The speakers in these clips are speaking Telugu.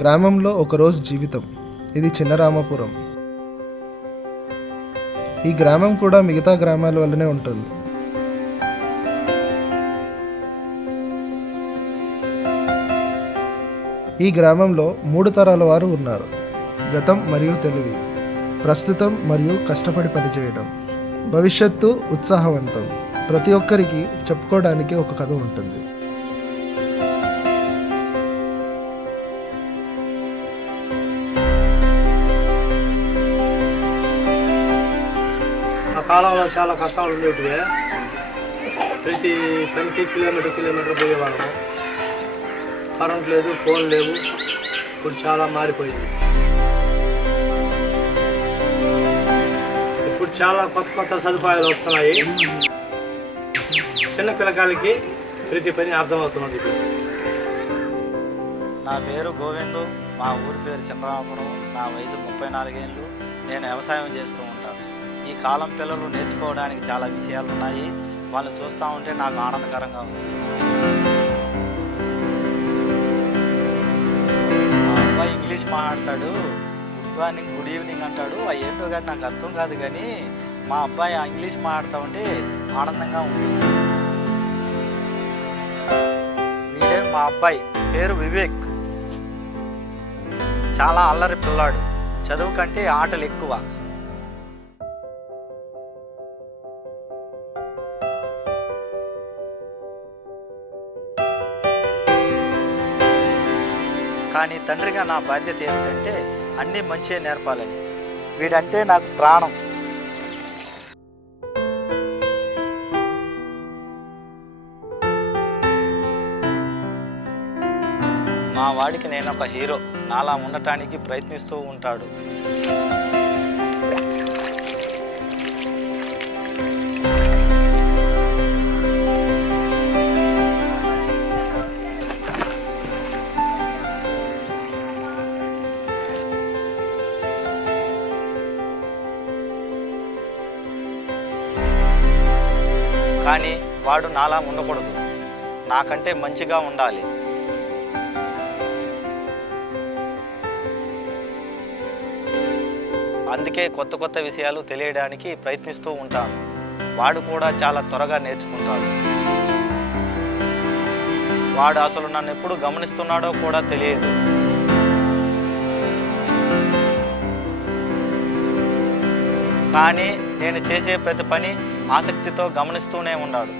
గ్రామంలో ఒకరోజు జీవితం. ఇది చిన్న రామాపురం. ఈ గ్రామం కూడా మిగతా గ్రామాల వల్లనే ఉంటుంది. ఈ గ్రామంలో 3 తరాల వారు ఉన్నారు. గతం మరియు తెలివి, ప్రస్తుతం మరియు కష్టపడి పనిచేయడం, భవిష్యత్తు ఉత్సాహవంతం. ప్రతి ఒక్కరికి చెప్పుకోవడానికి ఒక కథ ఉంటుంది. ఆ కాలంలో చాలా కష్టాలు ఉండేటివే. ప్రతి పనికి కిలోమీటర్ పోయేవాళ్ళము. కరెంట్ లేదు, ఫోన్ లేవు. ఇప్పుడు చాలా మారిపోయింది. ఇప్పుడు చాలా కొత్త సదుపాయాలు వస్తున్నాయి. చిన్న పిల్లకాయలకి ప్రతి పని అర్థమవుతున్నది. నా పేరు గోవిందు. మా ఊరి పేరు చిన్నరామపురం. నా వయసు 34 ఏళ్ళు. నేను వ్యవసాయం చేస్తూ ఉంటాను. ఈ కాలం పిల్లలు నేర్చుకోవడానికి చాలా విషయాలు ఉన్నాయి. వాళ్ళు చూస్తూ ఉంటే నాకు ఆనందకరంగా ఉంది. మా అబ్బాయి ఇంగ్లీష్ మాట్లాడతాడు. గుడ్ మార్నింగ్, గుడ్ ఈవినింగ్ అంటాడు. అవి ఏంటో కానీ నాకు అర్థం కాదు, కానీ మా అబ్బాయి ఆ ఇంగ్లీష్ మాట్లాడుతూ ఉంటే ఆనందంగా ఉంటుంది. వీడే మా అబ్బాయి, పేరు వివేక్. చాలా అల్లరి పిల్లాడు. చదువు కంటే ఆటలు ఎక్కువ. కానీ తండ్రిగా నా బాధ్యత ఏమిటంటే అన్నీ మంచిగా నేర్పాలని. వీడంటే నాకు ప్రాణం. మా వాడికి నేను ఒక హీరో. నాలా ఉండటానికి ప్రయత్నిస్తూ ఉంటాడు. కానీ వాడు నాలా ఉండకూడదు. నాకంటే మంచిగా ఉండాలి. అందుకే కొత్త విషయాలు తెలియడానికి ప్రయత్నిస్తూ ఉంటాను. వాడు కూడా చాలా త్వరగా నేర్చుకుంటాడు. వాడు అసలు నన్ను ఎప్పుడు గమనిస్తున్నాడో కూడా తెలియదు. కానీ నేను చేసే ప్రతి పని ఆసక్తితో గమనిస్తూనే ఉన్నాడు.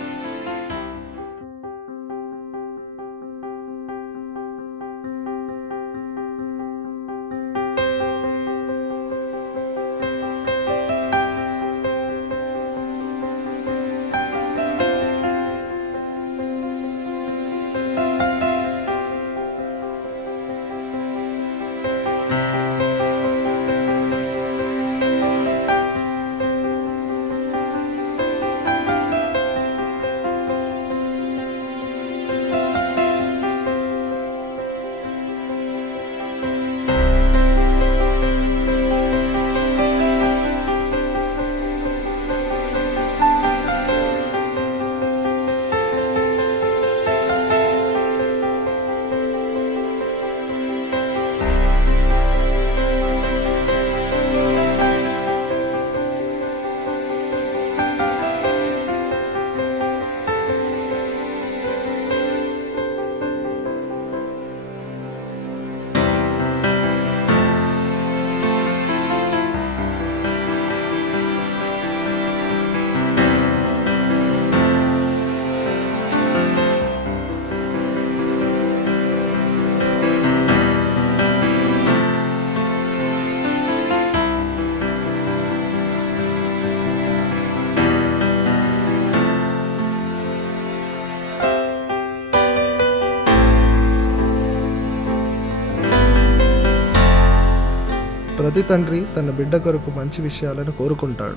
ప్రతి తండ్రి తన బిడ్డ కొరకు మంచి విషయాలను కోరుకుంటాడు.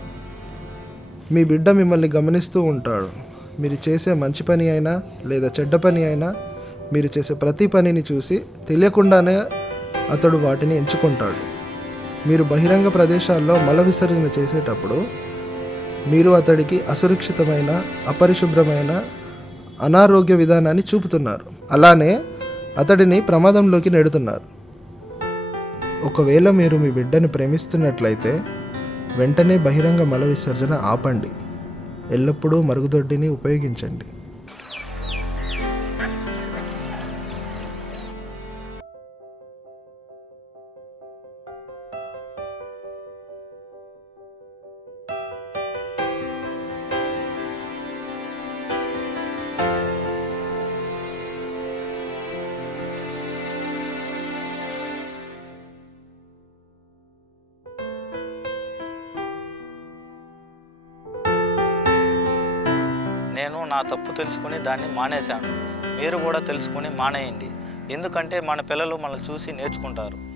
మీ బిడ్డ మిమ్మల్ని గమనిస్తూ ఉంటాడు. మీరు చేసే మంచి పని అయినా లేదా చెడ్డ పని అయినా, మీరు చేసే ప్రతి పనిని చూసి తెలియకుండానే అతడు వాటిని ఎంచుకుంటాడు. మీరు బహిరంగ ప్రదేశాల్లో మల విసర్జన చేసేటప్పుడు మీరు అతడికి అసురక్షితమైన, అపరిశుభ్రమైన, అనారోగ్య విధానాన్ని చూపుతున్నారు. అలానే అతడిని ప్రమాదంలోకి నెడుతున్నారు. ఒకవేళ మీరు మీ బిడ్డను ప్రేమిస్తున్నట్లయితే వెంటనే బహిరంగ మల విసర్జన ఆపండి. ఎల్లప్పుడూ మరుగుదొడ్డిని ఉపయోగించండి. నేను నా తప్పు తెలుసుకుని దాన్ని మానేశాను. మీరు కూడా తెలుసుకుని మానేయండి. ఎందుకంటే మన పిల్లలు మనల్ని చూసి నేర్చుకుంటారు.